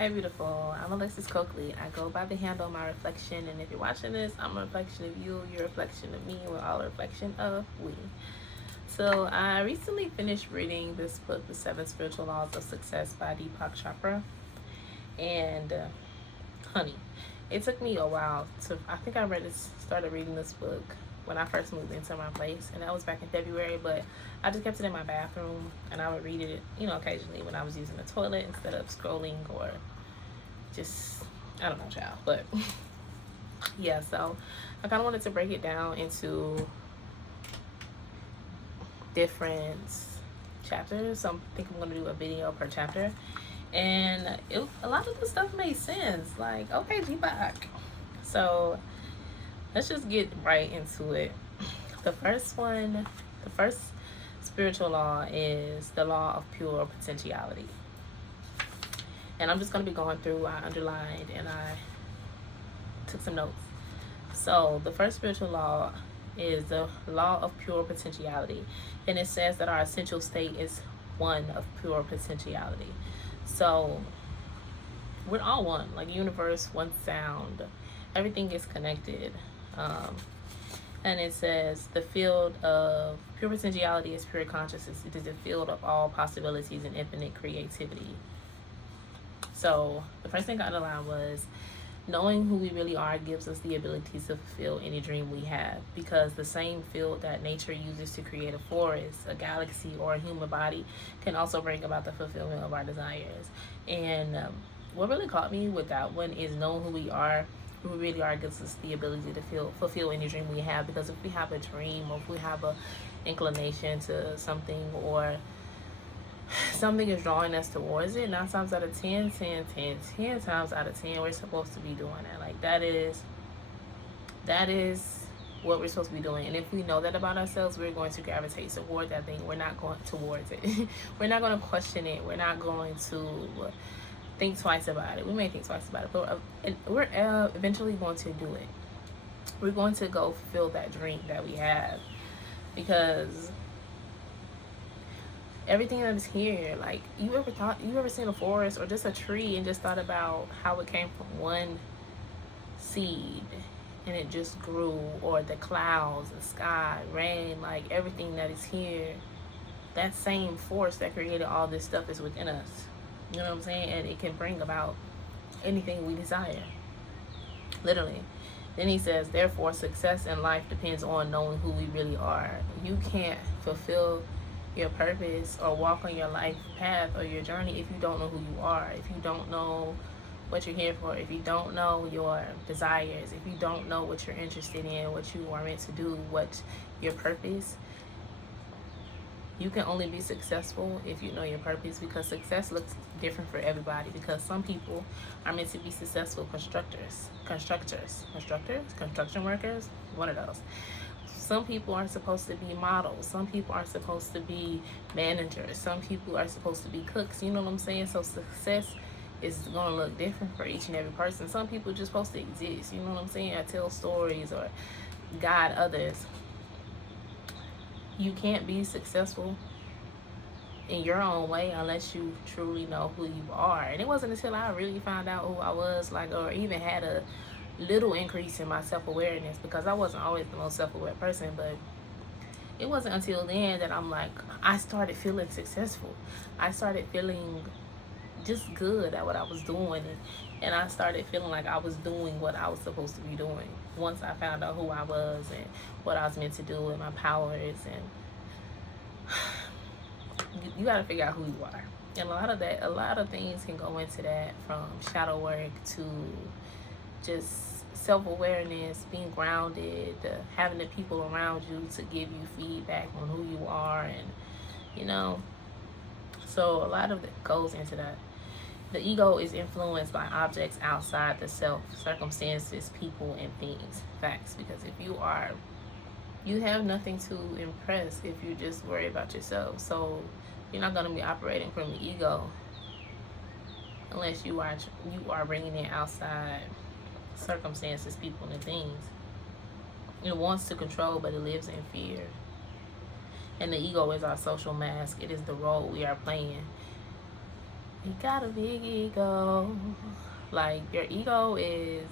Hey, beautiful. I'm Alexis Coakley. I go by the handle My Reflection, and if you're watching this, I'm a reflection of you, you're a reflection of me, we're all a reflection of we. So, I recently finished reading this book, The Seven Spiritual Laws of Success by Deepak Chopra. And, honey, it took me a while I think started reading this book when I first moved into my place, and that was back in February, but I just kept it in my bathroom, and I would read it, occasionally when I was using the toilet instead of scrolling or just, I don't know, child. But yeah, so I kind of wanted to break it down into different chapters. So I think I'm going to do a video per chapter. And a lot of the stuff made sense. Like, okay, Deepak. So let's just get right into it. The first spiritual law is the law of pure potentiality. And I'm just going to be going through, I underlined and I took some notes. So the first spiritual law is the law of pure potentiality. And it says that our essential state is one of pure potentiality. So we're all one, like universe, one sound. Everything is connected. And it says the field of pure potentiality is pure consciousness. It is the field of all possibilities and infinite creativity. So the first thing I underlined was knowing who we really are gives us the ability to fulfill any dream we have, because the same field that nature uses to create a forest, a galaxy, or a human body can also bring about the fulfillment of our desires. And what really caught me with that one is knowing who we really are gives us the ability to fulfill any dream we have. Because if we have a dream, or if we have a inclination to something, or something is drawing us towards it, 9 times out of 10 times out of 10, we're supposed to be doing that. Like, that is what we're supposed to be doing. And if we know that about ourselves, we're going to gravitate toward that thing. We're not going towards it. We're not going to question it. We're not going to think twice about it. We may think twice about it, but we're eventually going to do it. We're going to go fulfill that dream that we have, because everything that is here, like, you ever seen a forest or just a tree and just thought about how it came from one seed and it just grew? Or the clouds, the sky, rain, like everything that is here, that same force that created all this stuff is within us. You know what I'm saying? And it can bring about anything we desire, literally. Then he says, therefore, success in life depends on knowing who we really are. You can't fulfill your purpose or walk on your life path or your journey if you don't know who you are, if you don't know what you're here for, if you don't know your desires, if you don't know what you're interested in, what you are meant to do, what your purpose. You can only be successful if you know your purpose, because success looks different for everybody. Because some people are meant to be successful construction workers, one of those. Some people are supposed to be models. Some people are supposed to be managers. Some people are supposed to be cooks. You know what I'm saying? So success is going to look different for each and every person. Some people are just supposed to exist. You know what I'm saying? Or tell stories or guide others. You can't be successful in your own way unless you truly know who you are. And it wasn't until I really found out who I was, like, or even had a little increase in my self-awareness, because I wasn't always the most self-aware person, but it wasn't until then that I started feeling successful. I started feeling just good at what I was doing, and I started feeling like I was doing what I was supposed to be doing once I found out who I was and what I was meant to do and my powers. And you got to figure out who you are. And a lot of things can go into that, from shadow work to just self-awareness, being grounded, having the people around you to give you feedback on who you are. And so a lot of it goes into that. The ego is influenced by objects outside the self, circumstances, people, and things. Facts. Because if you have nothing to impress if you just worry about yourself. So you're not going to be operating from the ego unless you are bringing in outside circumstances, people, and things. It wants to control, but it lives in fear. And the ego is our social mask. It is the role we are playing. You got a big ego. Like, your ego is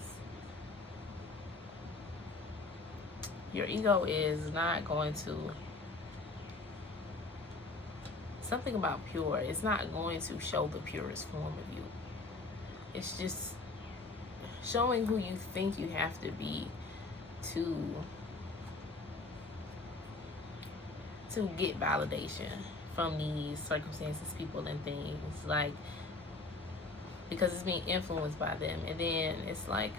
not going to, something about pure, it's not going to show the purest form of you. It's just showing who you think you have to be to get validation from these circumstances, people, and things. Like, because it's being influenced by them. And then it's like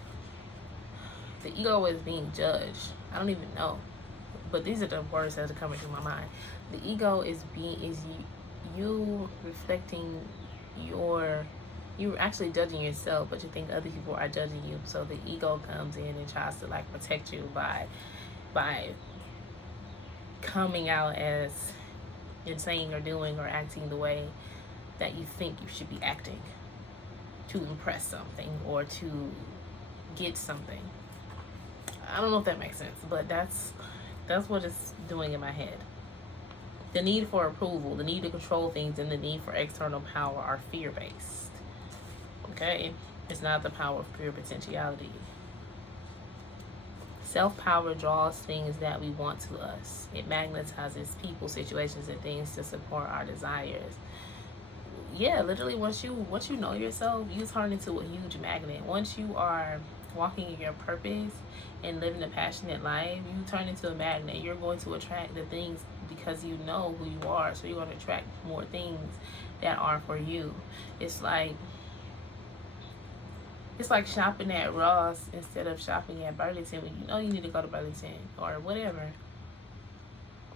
the ego is being judged. I don't even know, but these are the words that are coming through my mind. The ego is you reflecting you're actually judging yourself, but you think other people are judging you. So the ego comes in and tries to like protect you by coming out as and saying or doing or acting the way that you think you should be acting to impress something or to get something. I don't know if that makes sense, but that's what it's doing in my head. The need for approval, the need to control things, and the need for external power are fear-based. Okay? It's not the power of pure potentiality. Self-power draws things that we want to us. It magnetizes people, situations, and things to support our desires. Yeah, literally, once you know yourself, you turn into a huge magnet. Once you are walking in your purpose and living a passionate life, you turn into a magnet. You're going to attract the things because you know who you are. So you're going to attract more things that are for you. It's like shopping at Ross instead of shopping at Burlington when you know you need to go to Burlington or whatever.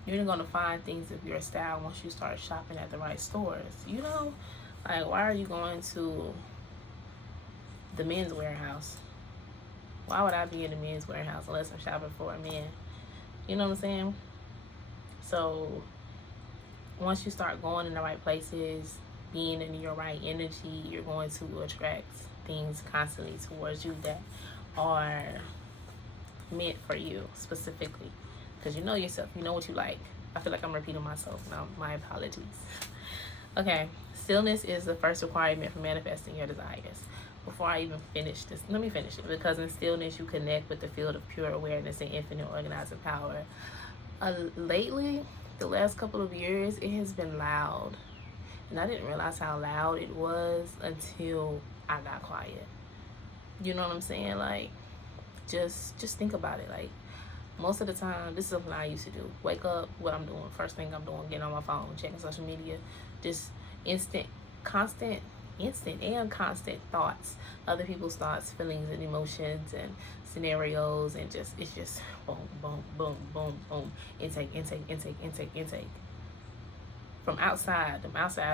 You're not going to find things of your style once you start shopping at the right stores. You know, like, why are you going to the men's warehouse? Why would I be in the men's warehouse unless I'm shopping for a man? You know what I'm saying? So once you start going in the right places, being in your right energy, you're going to attract things constantly towards you that are meant for you specifically. Because you know yourself, you know what you like. I feel like I'm repeating myself now. My apologies. Okay, stillness is the first requirement for manifesting your desires. Before I even finish this, let me finish it. Because in stillness, you connect with the field of pure awareness and infinite organizing power. Lately, the last couple of years, it has been loud. And I didn't realize how loud it was until I got quiet. You know what I'm saying? Like, just think about it. Like, most of the time, this is something I used to do. Wake up, what I'm doing. First thing I'm doing, getting on my phone, checking social media. Just constant thoughts. Other people's thoughts, feelings, and emotions, and scenarios, and it's just boom, boom, boom, boom, boom. Intake. From outside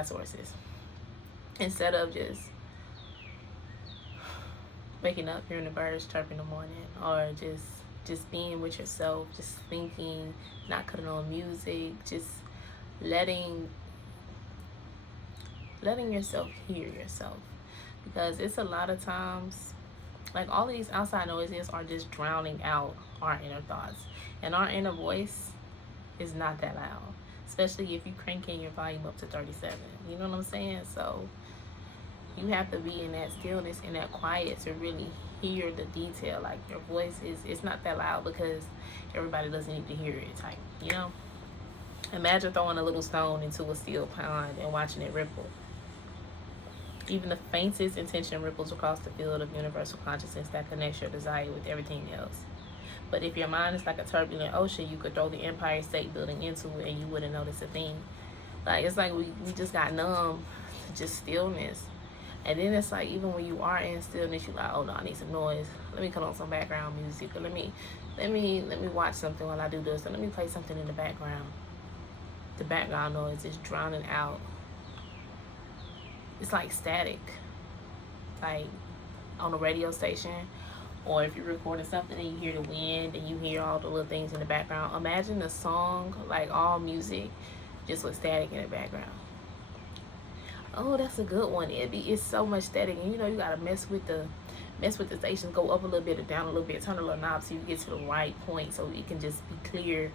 sources. Instead of just waking up, hearing the birds chirp in the morning, or just being with yourself, just thinking, not cutting on music, just letting yourself hear yourself. Because it's a lot of times, like, all of these outside noises are just drowning out our inner thoughts. And our inner voice is not that loud, especially if you cranking your volume up to 37. You know what I'm saying? So you have to be in that stillness and that quiet to really hear the detail. Like, your voice it's not that loud because everybody doesn't need to hear it type, you know? Imagine throwing a little stone into a still pond and watching it ripple. Even the faintest intention ripples across the field of universal consciousness that connects your desire with everything else. But if your mind is like a turbulent ocean, you could throw the Empire State Building into it and you wouldn't notice a thing. Like, it's like we just got numb to just stillness. And then it's like, even when you are in stillness, you're like, oh no, I need some noise. Let me cut on some background music. Or let me watch something while I do this. Or let me play something in the background. The background noise is drowning out. It's like static. Like on a radio station. Or if you're recording something and you hear the wind and you hear all the little things in the background. Imagine a song, like all music, just with static in the background. Oh, that's a good one. It's so much static, and you know you gotta mess with the stations, go up a little bit or down a little bit, turn a little knob so you get to the right point so it can just be clear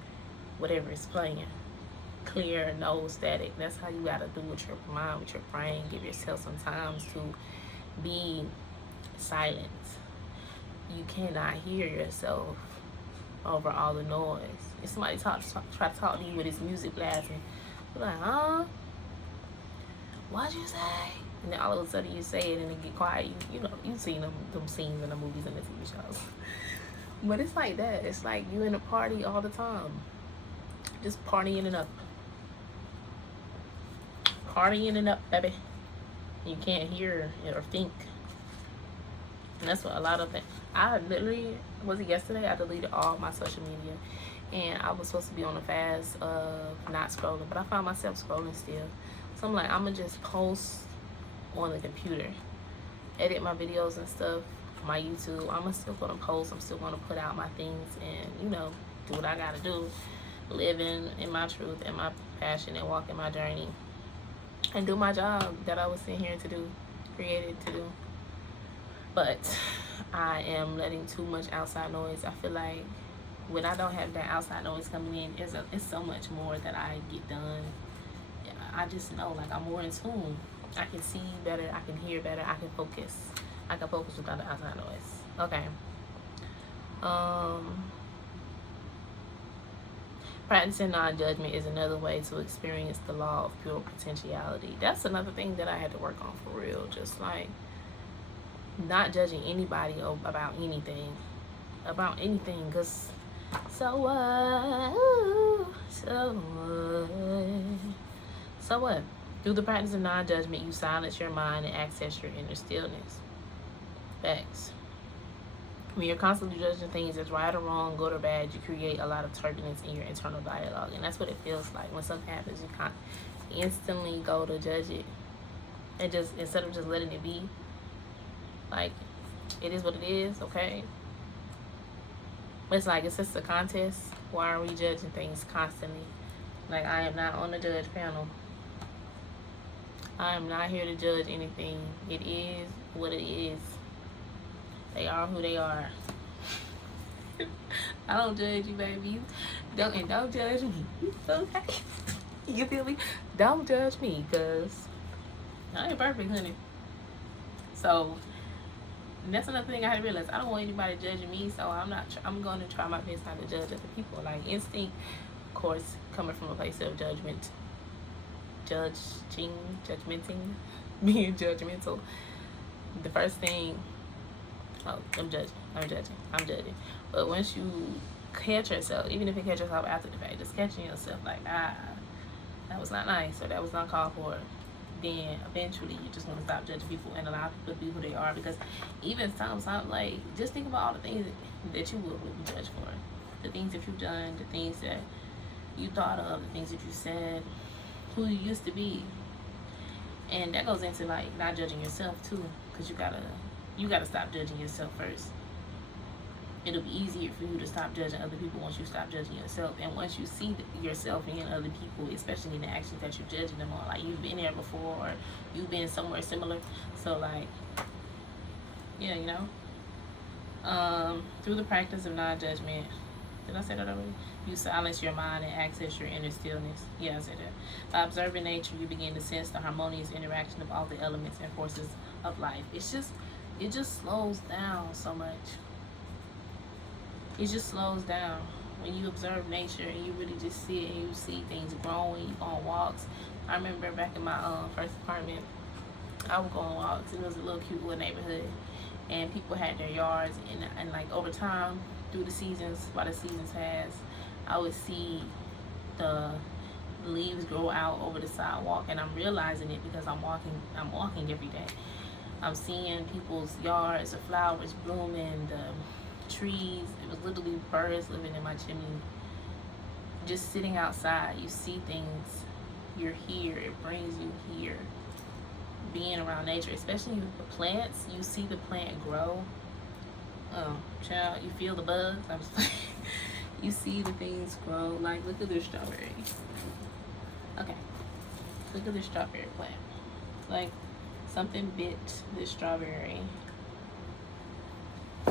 whatever is playing. clear, no static. That's how you gotta do with your mind, with your brain. Give yourself some time to be silent. You cannot hear yourself over all the noise. If somebody try to talk to you with his music blasting, you're like, huh? What'd you say? And then all of a sudden you say it and it get quiet. You know, you've seen them scenes in the movies and the TV shows. But it's like that. It's like you in a party all the time. Just partying it up. Partying it up, baby. You can't hear or think. And that's what a lot of it. I literally, was it yesterday? I deleted all my social media. And I was supposed to be on a fast of not scrolling. But I found myself scrolling still. So I'm like, I'm going to just post on the computer. Edit my videos and stuff. My YouTube. I'm still going to post. I'm still going to put out my things. And, you know, do what I got to do. Living in my truth and my passion and walking my journey. And do my job that I was sent here to do. Created to do. But I am letting too much outside noise. I feel like when I don't have that outside noise coming in, it's so much more that I get done. I just know, like, I'm more in tune. I can see better. I can hear better. I can focus. I can focus without the outside noise. Okay. Practicing non-judgment is another way to experience the law of pure potentiality. That's another thing that I had to work on for real. Just like not judging anybody about anything. Because so what? So what? Through the practice of non-judgment, you silence your mind and access your inner stillness. Facts. When you're constantly judging things as right or wrong, good or bad, you create a lot of turbulence in your internal dialogue. And that's what it feels like. When something happens, you can't instantly go to judge it. And just, instead of just letting it be, like, it is what it is, okay? It's like, it's just a contest. Why are we judging things constantly? Like, I am not on the judge panel. I am not here to judge anything. It is what it is. They are who they are. I don't judge you, baby. Don't judge me. Okay? You feel me? Don't judge me, because I ain't perfect, honey. So that's another thing I had to realize. I don't want anybody judging me, so I'm going to try my best not to judge other people. Like, instinct, of course, coming from a place of judgmenting, being judgmental. The first thing, I'm judging. But once you catch yourself, even if you catch yourself after the fact, just catching yourself like, that was not nice, or that was not called for, then eventually you just want to stop judging people and allow people to be who they are. Because even sometimes, like, just think about all the things that you would be judged for. The things that you've done, the things that you thought of, the things that you said, who you used to be. And that goes into, like, not judging yourself too, because you gotta stop judging yourself first. It'll be easier for you to stop judging other people once you stop judging yourself. And once you see yourself in other people, especially in the actions that you're judging them on, like, you've been there before, or you've been somewhere similar. So, like, yeah, you know, through the practice of non-judgment, did I say that already? You silence your mind and access your inner stillness. Yeah, I said that. By observing nature, you begin to sense the harmonious interaction of all the elements and forces of life. It just slows down so much. It just slows down when you observe nature and you really just sit and you see things growing. You go on walks. I remember back in my first apartment, I would go on walks, and it was a little cute little neighborhood, and people had their yards, and like, over time, through the seasons, while the seasons pass, I would see the leaves grow out over the sidewalk, and I'm realizing it because I'm walking every day. I'm seeing people's yards, the flowers blooming, the trees. It was literally birds living in my chimney. Just sitting outside, you see things. You're here. It brings you here. Being around nature, especially the plants, you see the plant grow. Oh, child, you feel the bugs. I'm just like, you see the things grow. Like, look at this strawberry. Okay, look at this strawberry plant. Like, something bit this strawberry,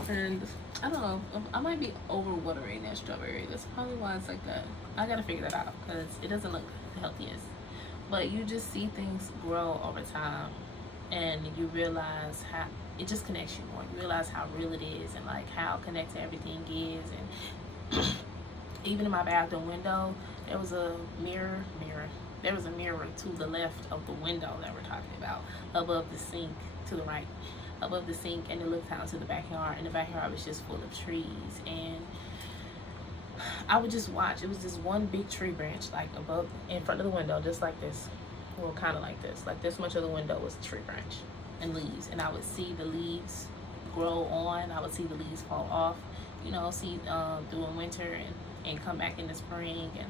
and I don't know, I might be over watering that strawberry. That's probably why it's like that. I gotta figure that out, because it doesn't look the healthiest. But you just see things grow over time, and you realize how it just connects you more. You realize how real it is, and like how connected everything is. And even in my bathroom window, there was a mirror. There was a mirror to the left of the window that we're talking about, above the sink to the right, above the sink, and it looked out to the backyard. And the backyard was just full of trees, and I would just watch. It was this one big tree branch, like above, in front of the window, just like this. Well, kind of like this much of the window was a tree branch and leaves, and I would see the leaves grow on. I would see the leaves fall off, see through winter and come back in the spring, and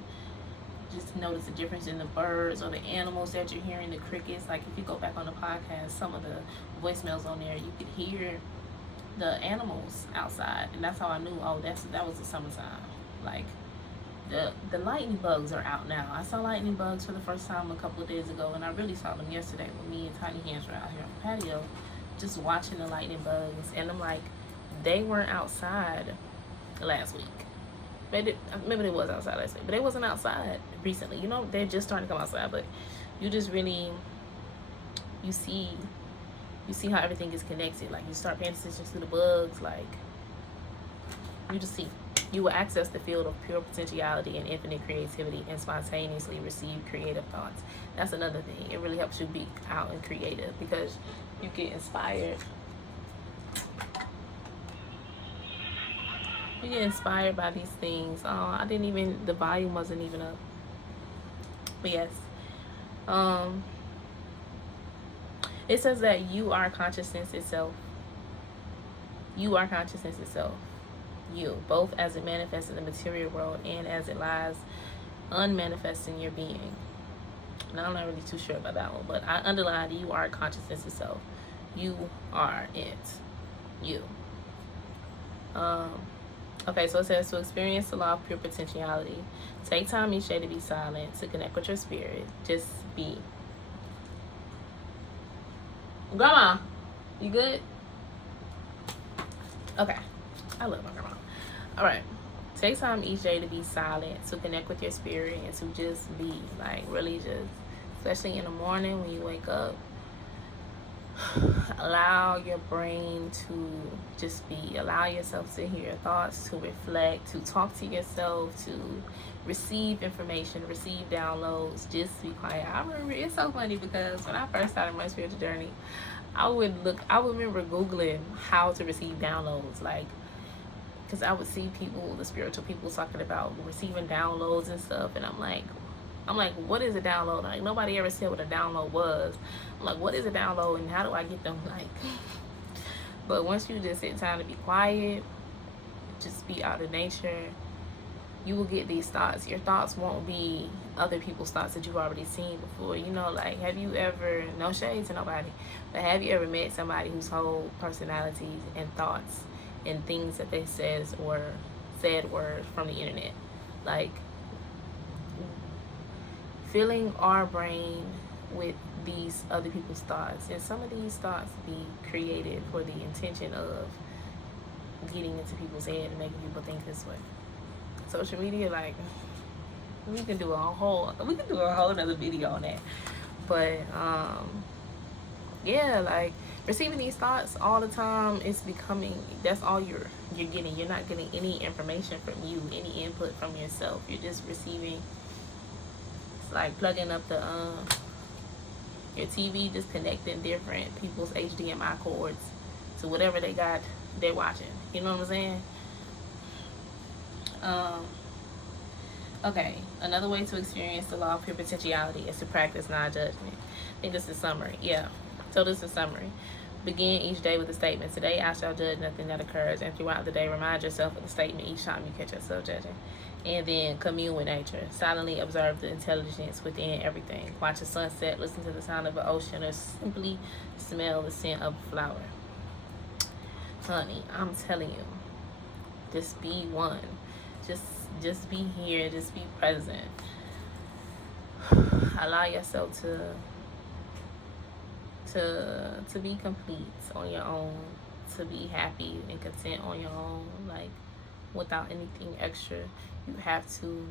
just notice the difference in the birds or the animals that you're hearing, the crickets. Like if you go back on the podcast, some of the voicemails on there, you could hear the animals outside, and that's how I knew, oh, that was the summertime. Like the lightning bugs are out now. I saw lightning bugs for the first time a couple of days ago, and I really saw them yesterday when me and Tiny Hands were out here on the patio just watching the lightning bugs. And I'm like, they weren't outside last week. Maybe it was outside last week, but they wasn't outside recently. They're just starting to come outside, but you just really, you see how everything is connected. Like you start paying attention to the bugs, like you just see. You will access the field of pure potentiality and infinite creativity and spontaneously receive creative thoughts. That's another thing. It really helps you be out and creative because you get inspired. You get inspired by these things. The volume wasn't even up. But yes. It says that you are consciousness itself. You are consciousness itself. You, both as it manifests in the material world and as it lies unmanifest in your being. Now, I'm not really too sure about that one, but I underlined you are consciousness itself. You are it. You. Okay, so it says to experience the law of pure potentiality, take time each day to be silent, to connect with your spirit. Just be. Grandma, you good? Okay. I love my grandma. All right. Take time each day to be silent, to connect with your spirit, and to just be. Like, really just, especially in the morning when you wake up, allow your brain to just be. Allow yourself to hear your thoughts, to reflect, to talk to yourself, to receive information, receive downloads. Just be quiet. I remember, it's so funny because when I first started my spiritual journey, I would remember Googling how to receive downloads, like, because I would see people, the spiritual people, talking about receiving downloads and stuff, and I'm like, what is a download? Like, nobody ever said what a download was. I'm like, what is a download, and how do I get them? Like, but once you just sit time to be quiet, just be out of nature, you will get these thoughts. Your thoughts won't be other people's thoughts that you've already seen before. Like, have you ever, no shade to nobody, but have you ever met somebody whose whole personalities and thoughts and things that they said were from the internet? Like, filling our brain with these other people's thoughts, and some of these thoughts be created for the intention of getting into people's head and making people think this way. Social media, like, we can do a whole other video on that. But yeah, like, receiving these thoughts all the time is becoming, that's all you're getting. You're not getting any information from you, any input from yourself. You're just receiving. It's like plugging up your TV, just connecting different people's HDMI cords to whatever they're watching. You know what I'm saying? Okay, another way to experience the law of pure potentiality is to practice non-judgment. I think this is summary. Yeah, so this is summary. Begin each day with a statement. Today I shall judge nothing that occurs. And throughout the day, remind yourself of the statement each time you catch yourself judging. And then commune with nature. Silently observe the intelligence within everything. Watch a sunset, listen to the sound of an ocean, or simply smell the scent of a flower. Honey, I'm telling you, just be one. Just be here. Just be present. Allow yourself to be complete on your own, to be happy and content on your own, like, without anything extra. You have to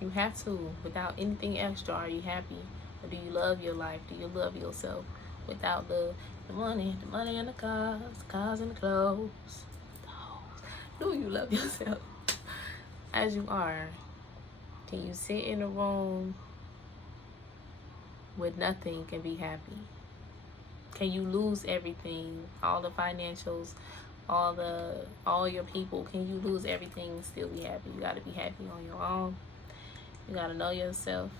You have to. Without anything extra, are you happy? Or do you love your life? Do you love yourself? Without the money and the cars and the clothes. Do you love yourself as you are? Can you sit in a room with nothing and be happy? Can you lose everything, all the financials, all your people? Can you lose everything and still be happy? You gotta be happy on your own. You gotta know yourself.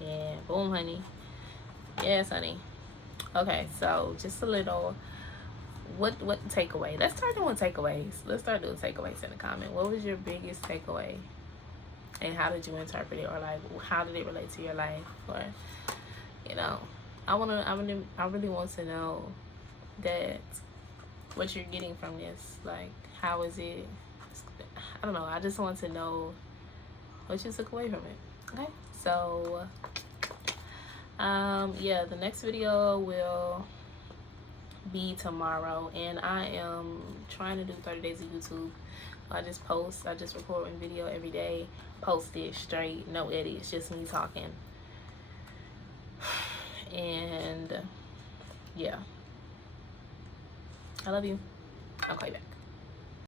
Yeah, boom, honey. Yes, honey. Okay, so just a little. What takeaway? Let's start doing takeaways. Let's start doing takeaways in the comment. What was your biggest takeaway, and how did you interpret it, or like how did it relate to your life, or you know, I really want to know that what you're getting from this. Like, how is it? I don't know. I just want to know what you took away from it. Okay, so yeah, the next video will be tomorrow, and I am trying to do 30 days of YouTube. I just record one video every day, post it straight, no edits, just me talking. And yeah, I love you. I'll call you back.